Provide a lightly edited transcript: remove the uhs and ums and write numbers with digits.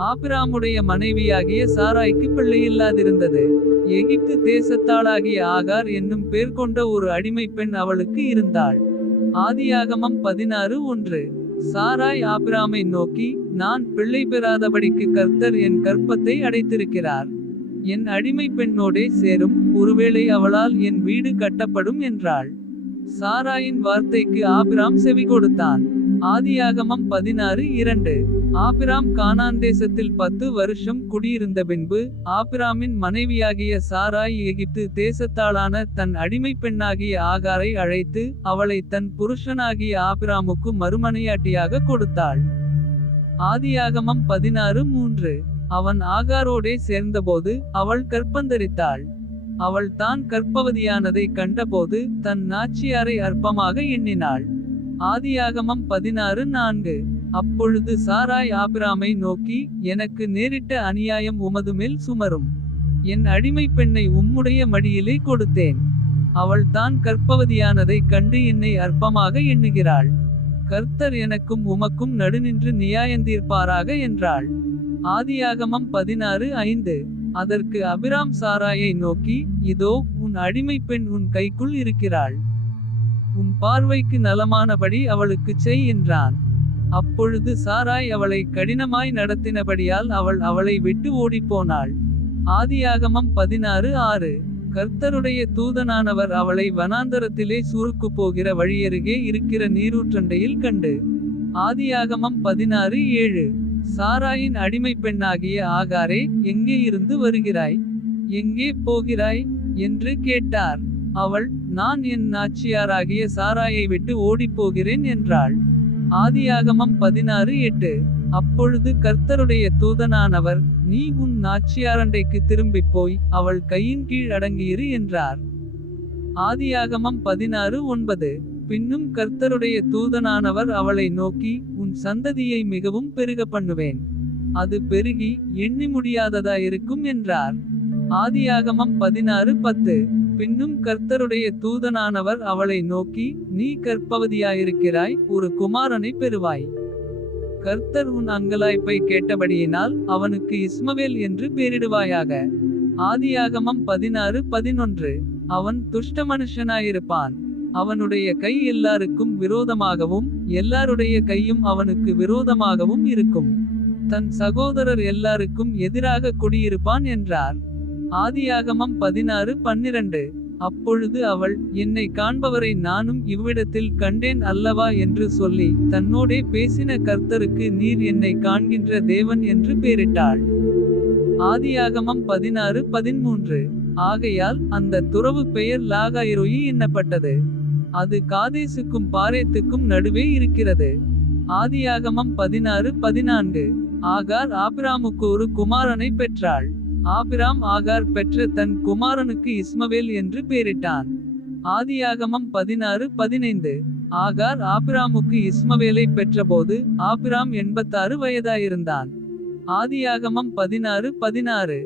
ஆபிராமுடைய மனைவியாகிய சாராய்க்கு பிள்ளையில்லாதிருந்தது. எகிப்து தேசத்தாளாகிய ஆகார் என்னும் பேர் கொண்ட ஒரு அடிமைப் பெண் அவளுக்கு இருந்தாள். ஆதியாகமம் 16:1. சாராய் ஆபிராமை நோக்கி, நான் பிள்ளை பெறாதபடிக்கு கர்த்தர் என் கர்ப்பத்தை அடைத்திருக்கிறார். என் அடிமைப் பெண்ணோடே சேரும், ஒருவேளை அவளால் என் வீடு கட்டப்படும் என்றாள். சாராயின் வார்த்தைக்கு ஆபிராம் செவி கொடுத்தான். ஆதியாகமம் 16:2. ஆபிராம் கானான் தேசத்தில் 10 வருஷம் குடியிருந்த பின்பு, ஆபிராமின் மனைவியாகிய சாராய் எகிப்து தேசத்தாளான தன் அடிமைப் பெண்ணாகிய ஆகாரை அழைத்து, அவளை தன் புருஷனாகிய ஆபிராமுக்கு மறுமனையாட்டியாக கொடுத்தாள். ஆதியாகமம் 16:3. அவன் ஆகாரோடே சேர்ந்தபோது அவள் கர்ப்பந்தரித்தாள். அவள் தான் கர்ப்பவதியானதை கண்டபோது தன் நாச்சியாரை அற்பமாக எண்ணினாள். ஆதியாகமம் 16:4. அப்பொழுது சாராய் ஆபிராமை நோக்கி, எனக்கு நேரிட்ட அநியாயம் உமது மேல் சுமரும். என் அடிமைப் பெண்ணை உம்முடைய மடியிலே கொடுத்தேன். அவள் தான் கர்ப்பவதியானதை கண்டு என்னை அற்பமாக எண்ணுகிறாள். கர்த்தர் எனக்கும் உமக்கும் நடுநின்று நியாயந்தீர்ப்பாராக என்றாள். ஆதியாகமம் 16:5. அதற்கு அபிராம் சாராயை நோக்கி, இதோ உன் அடிமைப் பெண் உன் கைக்குள் இருக்கிறாள். உன் பார்வைக்கு நலமானபடி அவளுக்குச் செய் என்றான். அப்பொழுது சாராய் அவளை கடினமாய் நடத்தினபடியால் அவள் அவளை விட்டு ஓடிப்போனாள். ஆதியாகமம் 16:6. கர்த்தருடைய தூதனானவர் அவளை வனாந்தரத்திலே சூருக்கு போகிற வழியருகே இருக்கிற நீரூற்றண்டையில் கண்டு. ஆதியாகமம் 16:7. சாராயின் அடிமைப் பெண்ணாகிய ஆகாரே, எங்கே இருந்து வருகிறாய்? எங்கே போகிறாய்? என்று கேட்டார். அவள், நான் என் நாச்சியாராகிய சாராயை விட்டு ஓடிப்போகிறேன் என்றாள். ஆதியாகமம் 16:8. அப்பொழுது கர்த்தருடைய தூதனானவர், நீ உன் நாச்சியாரண்டைக்கு திரும்பிப் போய் அவள் கையின் கீழ் அடங்கியிரு என்றார். ஆதியாகமம் 16:9. பின்னும் கர்த்தருடைய தூதனானவர் அவளை நோக்கி, உன் சந்ததியை மிகவும் பெருக பண்ணுவேன். அது பெருகி எண்ணி முடியாததாயிருக்கும் என்றார். ஆதியாகமம் 16:10. பின்னும் கர்த்தருடைய தூதனானவர் அவளை நோக்கி, நீ கர்ப்பவதியாயிருக்கிறாய், ஒரு குமாரனை பெறுவாய். கர்த்தர் உன் அங்கலாய்ப்பை கேட்டபடியினால் அவனுக்கு இஸ்மவேல் என்று பேரிடுவாயாக. ஆதியாகமம் 16:11. அவன் துஷ்ட மனுஷனாயிருப்பான். அவனுடைய கை எல்லாருக்கும் விரோதமாகவும் எல்லாருடைய கையும் அவனுக்கு விரோதமாகவும் இருக்கும். தன் சகோதரர் எல்லாருக்கும் எதிராக குடியிருப்பான் என்றார். ஆதியாகமம் 16:12. அப்பொழுது அவள், என்னை காண்பவரை நானும் இவ்விடத்தில் கண்டேன் அல்லவா என்று சொல்லி, தன்னோடே பேசின கர்த்தருக்கு நீர் என்னை காண்கின்ற தேவன் என்று பேரிட்டாள். ஆதியாகமம் 16:13. ஆகையால் அந்த துறவு பெயர் லாகாயிரோயி என்னப்பட்டது. அது காதேசுக்கும் பாரேத்துக்கும் நடுவே இருக்கிறது. ஆதியாகமம் 16:14. ஆகார் ஆபிராமுக்கு ஒரு குமாரனை பெற்றாள். ஆபிராம் ஆகார் பெற்ற தன் குமாரனுக்கு இஸ்மவேல் என்று பேரிட்டான். ஆதியாகமம் 16:15. ஆகார் ஆபிராமுக்கு இஸ்மவேலை பெற்றபோது ஆபிராம் 86 வயதாயிருந்தான். ஆதியாகமம் 16:16.